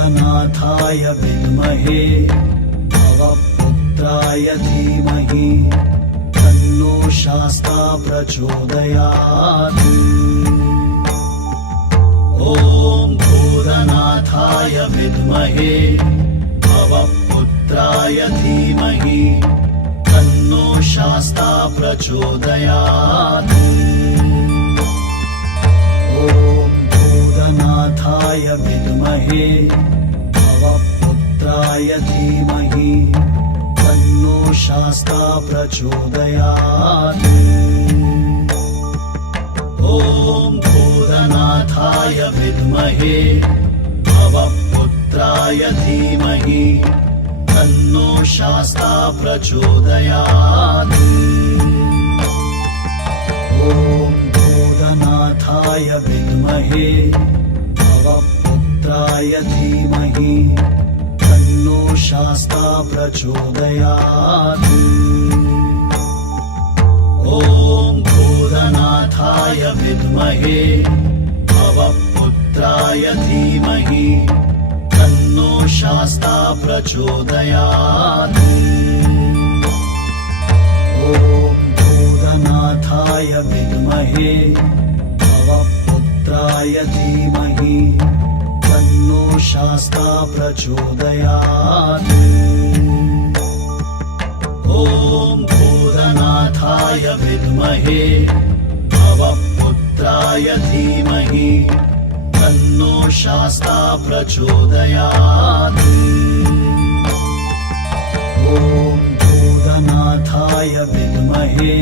भूतनाथाय विद्महे भवपुत्राय धीमहि तन्नो शास्ता प्रचोदयात्। ॐ भूतनाथाय विद्महे भवपुत्राय धीमहि तन्नो शास्ता प्रचोदयात्। ॐ भूतनाथाय विद्महे भवपुत्राय धीमहि तन्नो शास्ता प्रचोदयात्। ॐ भूतनाथाय विद्महे भवपुत्राय धीमहि तन्नो शास्ता प्रचोदयात्। ॐ भूतनाथाय विद्महे भवपुत्राय धीमहि तन्नो शास्ता प्रचोदयात्। ॐ भूतनाथाय विद्महे भवपुत्राय धीमहि तन्नो शास्ता प्रचोदयात्। ॐ भूतनाथाय विद्महे भवपुत्राय धीमहि तन्नो शास्ता प्रचोदयात्। ॐ भूतनाथाय विद्महे भवपुत्राय धीमहि तन्नो शास्ता प्रचोदयात्। ॐ भूतनाथाय विद्महे